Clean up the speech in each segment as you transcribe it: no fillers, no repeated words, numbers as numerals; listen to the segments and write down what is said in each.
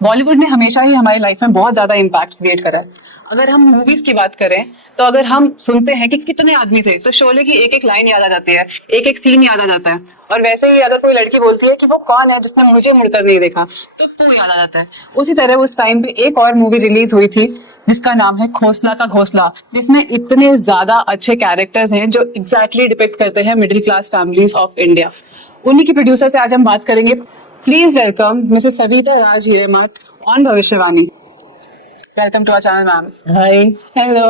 बॉलीवुड ने हमेशा ही हमारी लाइफ में बहुत ज्यादा इम्पैक्ट क्रिएट करा है। अगर हम मूवीज की बात करें तो अगर हम सुनते हैं कि कितने आदमी थे तो शोले की एक एक लाइन याद आ जाती है, एक एक सीन याद आ जाता है। और वैसे ही अगर कोई लड़की बोलती है कि वो कौन है जिसने मुझे मुड़कर नहीं देखा, तो वो याद आ जाता है। उसी तरह उस टाइम पे एक और मूवी रिलीज हुई थी जिसका नाम है खोसला का घोंसला, जिसमें इतने ज्यादा अच्छे कैरेक्टर्स हैं जो एग्जैक्टली डिपिक्ट करते हैं middle class families of India. उन्हीं के प्रोड्यूसर से आज हम बात करेंगे। Please welcome Mrs Savita Raj Hiremath on भविष्यवाणी। Welcome to our channel, ma'am. Hi. Hello.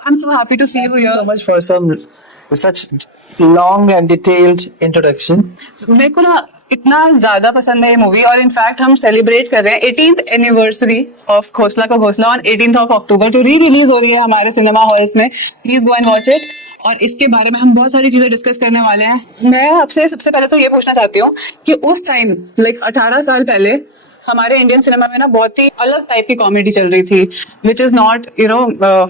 I'm so happy to see you here. So much for such long and detailed introduction. मेरे को ना इतना ज्यादा पसंद है ये मूवी, और इनफैक्ट हम सेलिब्रेट कर रहे हैं 18th एनिवर्सरी ऑफ खोसला का घोंसला ऑन 18th ऑफ अक्टूबर, जो री रिलीज हो रही है हमारे सिनेमा हॉल्स में। Please go and watch it. और इसके बारे में हम बहुत सारी चीजें डिस्कस करने वाले हैं। मैं आपसे सबसे पहले तो ये पूछना चाहती हूँ कि उस टाइम लाइक 18 साल पहले हमारे इंडियन सिनेमा में ना बहुत ही अलग टाइप की कॉमेडी चल रही थी, which is not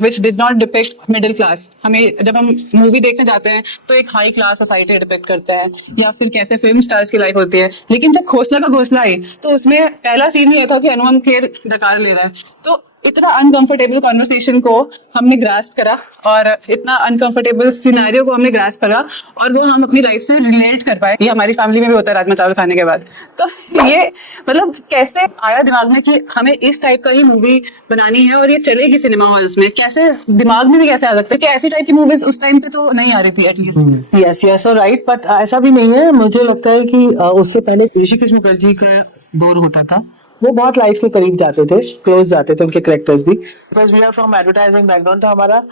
which did not depict middle class. हमें जब हम मूवी देखने जाते हैं तो एक हाई क्लास सोसाइटी डिपिक्ट करते हैं, या फिर कैसे फिल्म स्टार्स की लाइफ होती है। लेकिन जब खोसला का घोंसला आई तो उसमें पहला सीन ये था कि अनुपम खेर डकार ले रहा है, तो इतना अनकंफर्टेबल कॉन्वर्सेशन को हमने ग्रास्प करा, और इतना अनकंफर्टेबल सिनेरियो को हमने ग्रास्प करा, और वो हम अपनी लाइफ से रिलेट कर पाए। ये हमारी फैमिली में भी होता है राजमा चावल खाने के बाद। तो ये मतलब कैसे आया दिमाग में कि हमें इस टाइप का ही मूवी बनानी है और ये चलेगी सिनेमा हॉल्स में? कैसे दिमाग में भी कैसे आ सकता है कि ऐसी टाइप की मूवीज उस टाइम पे तो नहीं आ रही थी at least? Yes, yes, right. But ऐसा भी नहीं है। मुझे लगता है कि उससे पहले ऋषिकेश मुखर्जी का दौर होता था, वो बहुत लाइफ के करीब जाते थे, क्लोज जाते थे उनके कैरेक्टर्स भी। Because we are from advertising background, तो हमारा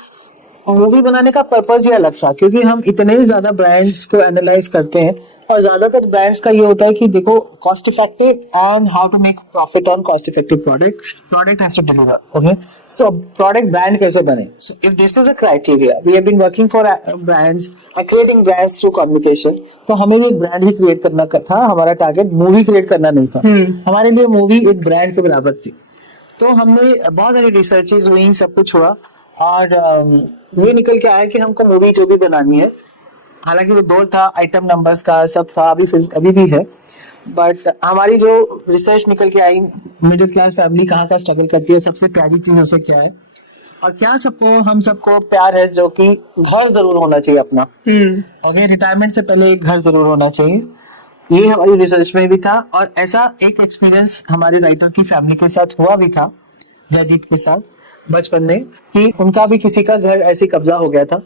मूवी बनाने का पर्पस ही अलग था, क्योंकि हम इतने ही ज्यादा ब्रांड्स को एनालाइज करते हैं, और ज्यादातर ब्रांड्स का ये होता है कि देखो cost effective and how to make profit on cost effective product has to deliver. Okay, so product brand कैसे बने? So if this is a criteria, we have been working for brands and creating brands through communication. तो हमें ये brand ही create करना था, हमारा target movie create करना नहीं था। हमारे लिए मूवी एक ब्रांड के बराबर थी। तो हमने बहुत सारी रिसर्चेज हुई, सब कुछ हुआ, और ये निकल के आया कि हमको मूवी जो भी बनानी है, हालांकि वो दौर था आइटम नंबर्स का, सब था, अभी भी है, बट हमारी जो रिसर्च निकल के आई, मिडिल क्लास फैमिली कहाँ का स्ट्रगल करती है, सबसे प्यारी चीज उसे क्या है, और क्या हम सबको प्यार है, जो कि घर जरूर होना चाहिए अपना। ओके, रिटायरमेंट से पहले एक घर जरूर होना चाहिए। ये हमारी रिसर्च में भी था, और ऐसा एक एक्सपीरियंस हमारे राइटर की फैमिली के साथ हुआ भी था, जयदीप के साथ बचपन में, कि उनका भी किसी का घर ऐसे कब्जा हो गया था।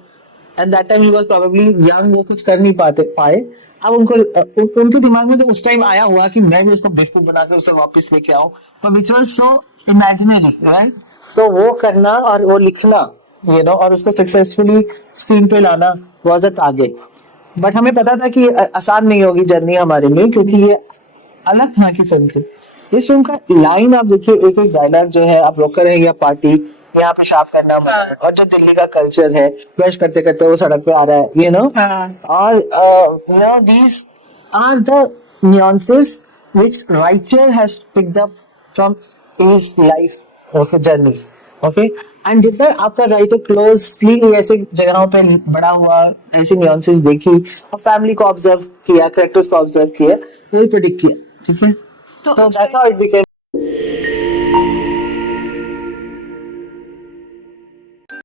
And that time he was probably young, वो कुछ कर नहीं पाए। अब उनके दिमाग में तो उस टाइम आया हुआ कि मैं भी उसको बेवकूफ बना के उसे वापस लेके आऊं, पर which was so imaginary, right? तो वो करना और वो लिखना, और उसको सक्सेसफुली स्क्रीन पे लाना वाज अ टारगेट। बट हमें पता था कि आसान नहीं होगी जर्नी हमारे लिए, क्योंकि ये अलग तरह की फिल्म थी। इस फिल्म का लाइन आप देखिए, एक एक डायलॉग जो है, आप रोकर है या पार्टी, यहाँ पेशाब करना मना, और जो दिल्ली का कल्चर है, ब्रश करते करते वो सड़क पे आ रहा है, और these are the nuances which writer has picked up from his life, okay, journey, okay, and जितना आपका राइटर क्लोजली ऐसे जगहों पे बड़ा हुआ, ऐसे nuances देखी, और फैमिली को ऑब्जर्व किया, कैरेक्टर्स को ऑब्जर्व किया, वही प्रेडिक्ट किया, ठीक है? तो that's how it became